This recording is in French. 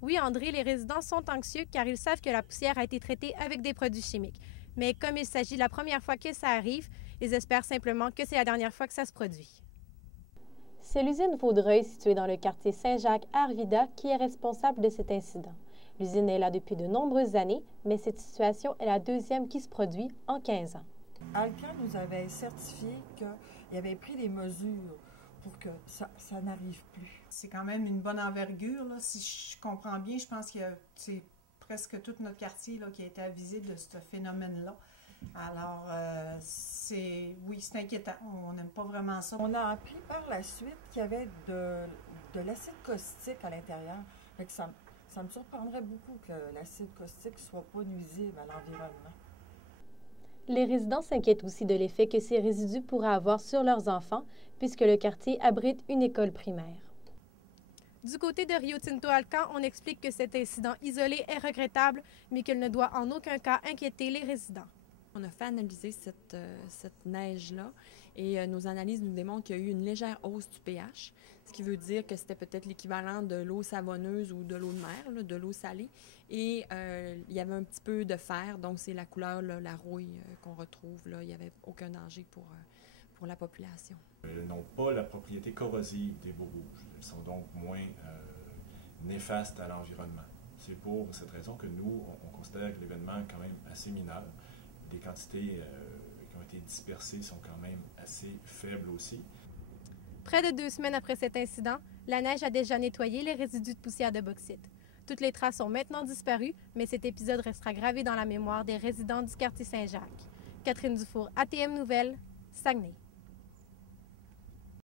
Oui, André, les résidents sont anxieux car ils savent que la poussière a été traitée avec des produits chimiques. Mais comme il s'agit de la première fois que ça arrive, ils espèrent simplement que c'est la dernière fois que ça se produit. C'est l'usine Vaudreuil, située dans le quartier Saint-Jacques à Arvida, qui est responsable de cet incident. L'usine est là depuis de nombreuses années, mais cette situation est la deuxième qui se produit en 15 ans. Alcan nous avait certifié qu'il avait pris des mesures pour que ça n'arrive plus. C'est quand même une bonne envergure, là. Si je comprends bien, je pense que c'est presque tout notre quartier là, qui a été avisé de ce phénomène-là. Alors, oui, c'est inquiétant. On n'aime pas vraiment ça. On a appris par la suite qu'il y avait de l'acide caustique à l'intérieur. Ça me surprendrait beaucoup que l'acide caustique ne soit pas nuisible à l'environnement. Les résidents s'inquiètent aussi de l'effet que ces résidus pourraient avoir sur leurs enfants, puisque le quartier abrite une école primaire. Du côté de Rio Tinto Alcan, on explique que cet incident isolé est regrettable, mais qu'il ne doit en aucun cas inquiéter les résidents. On a fait analyser cette neige-là et nos analyses nous démontrent qu'il y a eu une légère hausse du pH, ce qui veut dire que c'était peut-être l'équivalent de l'eau savonneuse ou de l'eau de mer, là, de l'eau salée. Et il y avait un petit peu de fer, donc c'est la couleur, là, la rouille qu'on retrouve. Là. Il n'y avait aucun danger pour la population. Elles n'ont pas la propriété corrosive des baux rouges. Elles sont donc moins néfastes à l'environnement. C'est pour cette raison que nous, on considère que l'événement est quand même assez mineur. Les quantités qui ont été dispersées sont quand même assez faibles aussi. Près de 2 semaines après cet incident, la neige a déjà nettoyé les résidus de poussière de bauxite. Toutes les traces ont maintenant disparu, mais cet épisode restera gravé dans la mémoire des résidents du quartier Saint-Jacques. Catherine Dufour, ATM Nouvelles, Saguenay.